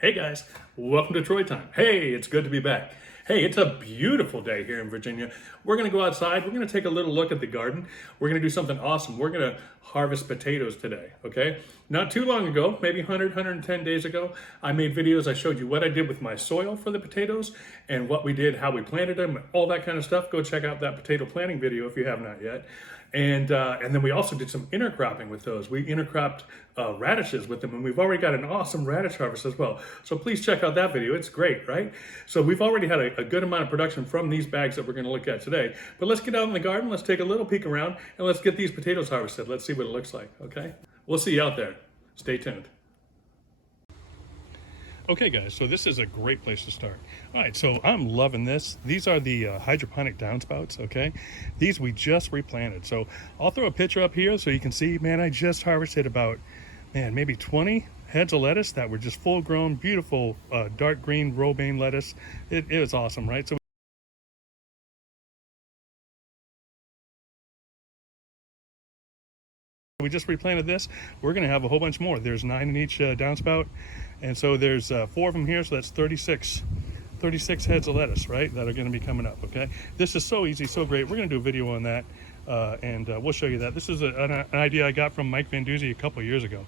Hey guys, welcome to Troy Time. Hey, it's good to be back. Hey, it's a beautiful day here in Virginia. We're going to go outside. We're going to take a little look at the garden. We're going to do something awesome. We're going to harvest potatoes today, okay? Not too long ago, maybe 110 days ago, I made videos. I showed you what I did with my soil for the potatoes and what we did, how we planted them, all that kind of stuff. Go check out that potato planting video if you have not yet. And then we also did some intercropping with those. We intercropped radishes with them, and we've already got an awesome radish harvest as well. So please check out that video. It's great, right? So we've already had a good amount of production from these bags that we're going to look at today. But let's get out in the garden. Let's take a little peek around, and let's get these potatoes harvested. Let's see what it looks like, okay? We'll see you out there. Stay tuned. Okay guys, so this is a great place to start. All right, so I'm loving this. These are the hydroponic downspouts, okay? These we just replanted. So I'll throw a picture up here so you can see, man, I just harvested about, maybe 20 heads of lettuce that were just full grown, beautiful dark green romaine lettuce. It was awesome, right? So we just replanted this. We're going to have a whole bunch more. There's 9 in each downspout, and so there's 4 of them here, so that's 36 heads of lettuce, right, that are going to be coming up, okay? This is so easy, so great. We're going to do a video on that, and we'll show you that. This is an idea I got from Mike Van Duzy a couple years ago,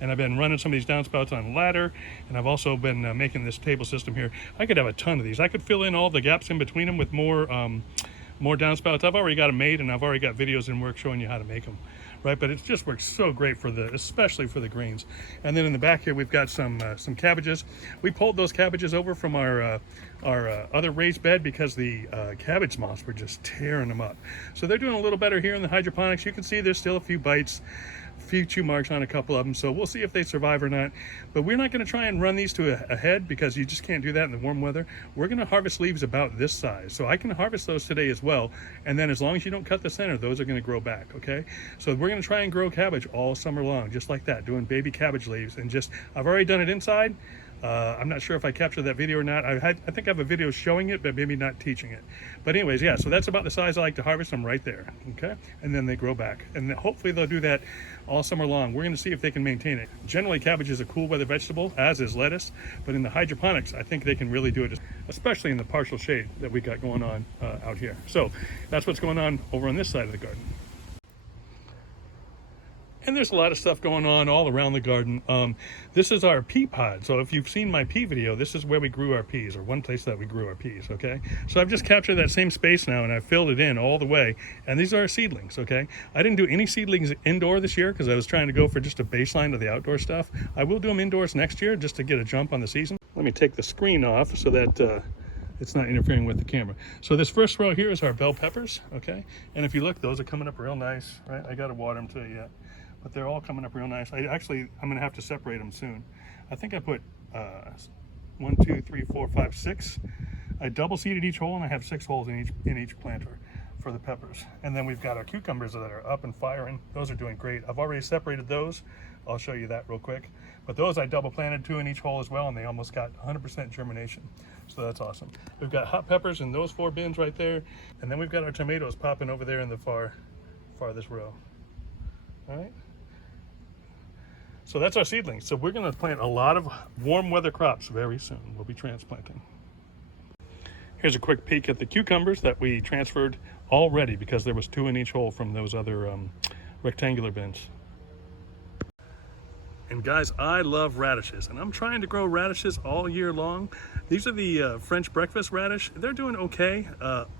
and I've been running some of these downspouts on a ladder, and I've also been making this table system here. I could have a ton of these. I could fill in all the gaps in between them with more downspouts. I've already got them made, and I've already got videos in work showing you how to make them, right? But it just works so great for especially for the greens. And then in the back here, we've got some cabbages. We pulled those cabbages over from our other raised bed because the cabbage moths were just tearing them up. So they're doing a little better here in the hydroponics. You can see there's still a few bites, few chew marks on a couple of them, so we'll see if they survive or not. But we're not going to try and run these to a head because you just can't do that in the warm weather. We're going to harvest leaves about this size, so I can harvest those today as well, and then as long as you don't cut the center, those are going to grow back, okay? So we're going to try and grow cabbage all summer long, just like that, doing baby cabbage leaves. And I've already done it inside. I'm not sure if I captured that video or not. I think I have a video showing it, but maybe not teaching it. But anyways, yeah, so that's about the size I like to harvest them, right there, okay? And then they grow back. And hopefully they'll do that all summer long. We're gonna see if they can maintain it. Generally, cabbage is a cool weather vegetable, as is lettuce, but in the hydroponics, I think they can really do it, especially in the partial shade that we got going on out here. So that's what's going on over on this side of the garden. And there's a lot of stuff going on all around the garden. This is our pea pod. So if you've seen my pea video, this is where we grew our peas, or one place that we grew our peas, okay? So I've just captured that same space now, and I've filled it in all the way. And these are our seedlings, okay? I didn't do any seedlings indoor this year because I was trying to go for just a baseline of the outdoor stuff. I will do them indoors next year just to get a jump on the season. Let me take the screen off so that it's not interfering with the camera. So this first row here is our bell peppers, okay? And if you look, those are coming up real nice, right? I gotta water them today yet. But they're all coming up real nice. I'm gonna have to separate them soon. I think I put 1, 2, 3, 4, 5, 6. I double seeded each hole, and I have 6 holes in each planter for the peppers. And then we've got our cucumbers that are up and firing. Those are doing great. I've already separated those. I'll show you that real quick. But those I double planted 2 in each hole as well, and they almost got 100% germination. So that's awesome. We've got hot peppers in those 4 bins right there. And then we've got our tomatoes popping over there in the farthest row. All right. So that's our seedlings. So we're going to plant a lot of warm weather crops very soon. We'll be transplanting. Here's a quick peek at the cucumbers that we transferred already because there was 2 in each hole from those other rectangular bins. And guys, I love radishes, and I'm trying to grow radishes all year long. These are the French breakfast radish. They're doing okay.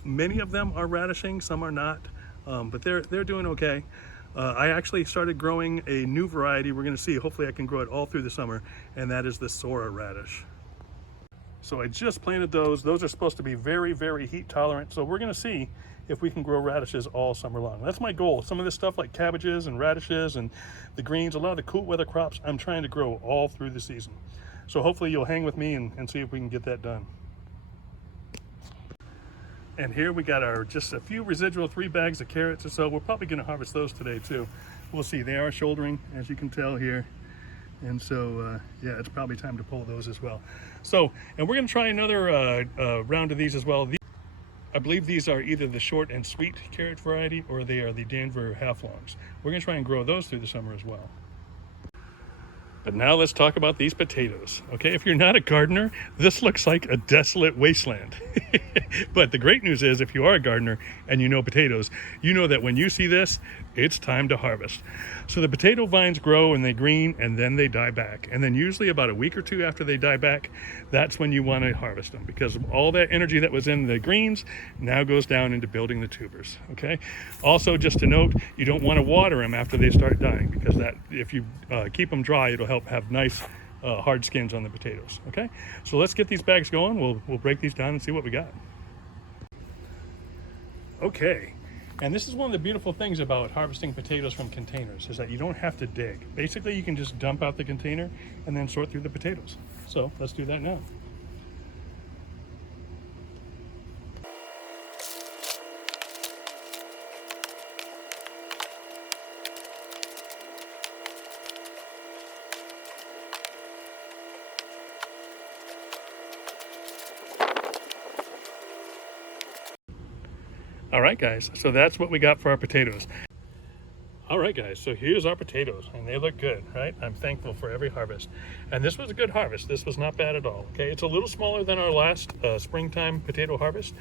Many of them are radishing, some are not, but they're doing okay. I actually started growing a new variety. We're gonna see, hopefully I can grow it all through the summer, and that is the Sora radish. So I just planted those. Those are supposed to be very, very heat tolerant. So we're gonna see if we can grow radishes all summer long. That's my goal. Some of this stuff like cabbages and radishes and the greens, a lot of the cool weather crops, I'm trying to grow all through the season. So hopefully you'll hang with me and see if we can get that done. And here we got just a few residual 3 bags of carrots or so. We're probably gonna harvest those today too. We'll see, they are shouldering, as you can tell here. And so, yeah, it's probably time to pull those as well. So, and we're gonna try another round of these as well. I believe these are either the short and sweet carrot variety or they are the Denver half longs. We're gonna try and grow those through the summer as well. But now let's talk about these potatoes. Okay, if you're not a gardener, this looks like a desolate wasteland. But the great news is, if you are a gardener and you know potatoes, you know that when you see this, it's time to harvest. So the potato vines grow and they green and then they die back. And then usually about a week or two after they die back, that's when you want to harvest them, because all that energy that was in the greens now goes down into building the tubers. Okay. Also, just to note, you don't want to water them after they start dying, because that, if you keep them dry, it'll help have nice hard skins on the potatoes. Okay, so let's get these bags going. We'll break these down and see what we got. Okay, and this is one of the beautiful things about harvesting potatoes from containers, is that you don't have to dig. Basically, you can just dump out the container and then sort through the potatoes. So let's do that now. All right, guys, so that's what we got for our potatoes. All right, guys, so here's our potatoes, and they look good, right? I'm thankful for every harvest. And this was a good harvest. This was not bad at all, okay? It's a little smaller than our last springtime potato harvest.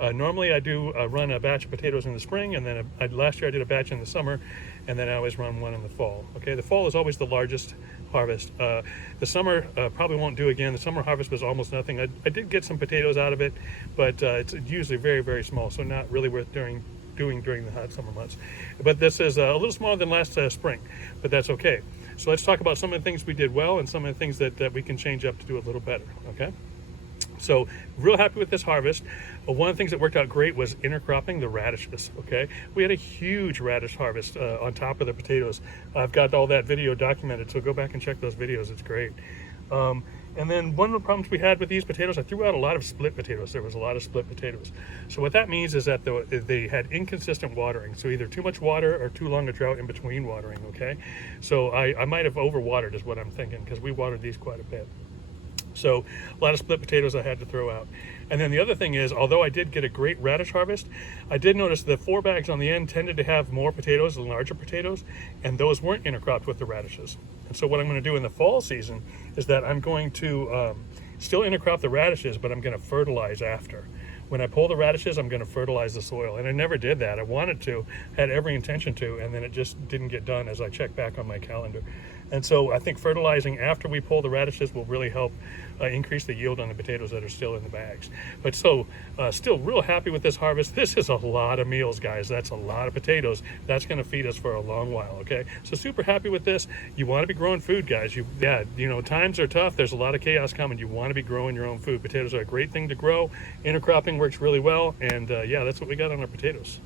Normally I do run a batch of potatoes in the spring, and then last year I did a batch in the summer, and then I always run one in the fall, okay? The fall is always the largest harvest. The summer probably won't do again. The summer harvest was almost nothing. I did get some potatoes out of it, but it's usually very, very small, so not really worth doing during the hot summer months. But this is a little smaller than last spring, but that's okay. So let's talk about some of the things we did well and some of the things that we can change up to do a little better, okay? So real happy with this harvest. One of the things that worked out great was intercropping the radishes, okay? We had a huge radish harvest on top of the potatoes. I've got all that video documented, so go back and check those videos, it's great. And then one of the problems we had with these potatoes, I threw out a lot of split potatoes. There was a lot of split potatoes. So what that means is that they had inconsistent watering. So either too much water or too long a drought in between watering, okay? So I might have overwatered is what I'm thinking, because we watered these quite a bit. So a lot of split potatoes I had to throw out. And then the other thing is, although I did get a great radish harvest, I did notice the 4 bags on the end tended to have more potatoes than larger potatoes, and those weren't intercropped with the radishes. And so what I'm going to do in the fall season is that I'm going to still intercrop the radishes, but I'm going to fertilize after. When I pull the radishes, I'm going to fertilize the soil. And I never did that. I wanted to, had every intention to, and then it just didn't get done as I checked back on my calendar. And so I think fertilizing after we pull the radishes will really help increase the yield on the potatoes that are still in the bags. But so still real happy with this harvest. This is a lot of meals, guys. That's a lot of potatoes. That's going to feed us for a long while, okay? So super happy with this. You want to be growing food, guys. You know, times are tough. There's a lot of chaos coming. You want to be growing your own food. Potatoes are a great thing to grow. Intercropping works really well. And yeah, that's what we got on our potatoes.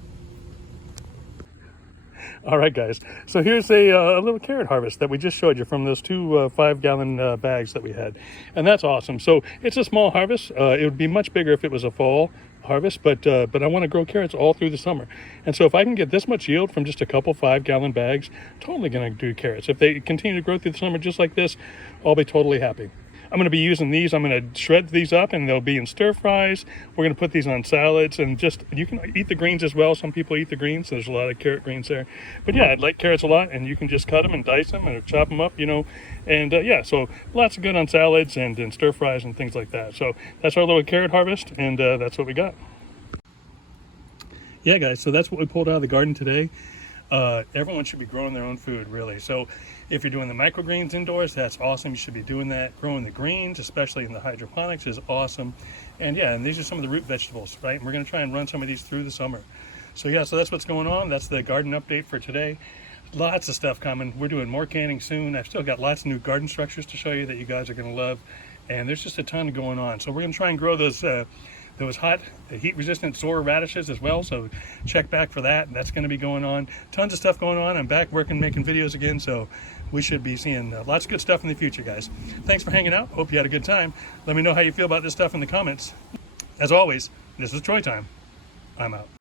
All right, guys, so here's a little carrot harvest that we just showed you from those 2 5-gallon bags that we had, and that's awesome. So it's a small harvest. It would be much bigger if it was a fall harvest, but I want to grow carrots all through the summer. And so if I can get this much yield from just a couple 5-gallon bags, totally going to do carrots. If they continue to grow through the summer just like this, I'll be totally happy. I'm going to be using these. I'm going to shred these up and they'll be in stir fries. We're going to put these on salads, and just, you can eat the greens as well. Some people eat the greens. So there's a lot of carrot greens there. But yeah, I like carrots a lot, and you can just cut them and dice them and chop them up, you know. And yeah, so lots of good on salads and in stir fries and things like that. So that's our little carrot harvest, and that's what we got. Yeah, guys, so that's what we pulled out of the garden today. Everyone should be growing their own food, really. So if you're doing the microgreens indoors, that's awesome. You should be doing that. Growing the greens, especially in the hydroponics, is awesome. And yeah, and these are some of the root vegetables, right? And we're going to try and run some of these through the summer. So yeah, so that's what's going on. That's the garden update for today. Lots of stuff coming. We're doing more canning soon. I've still got lots of new garden structures to show you that you guys are going to love. And there's just a ton going on. So we're going to try and grow those hot, heat-resistant Zora radishes as well, so check back for that. That's going to be going on. Tons of stuff going on. I'm back working, making videos again, so we should be seeing lots of good stuff in the future, guys. Thanks for hanging out. Hope you had a good time. Let me know how you feel about this stuff in the comments. As always, this is Troy Time. I'm out.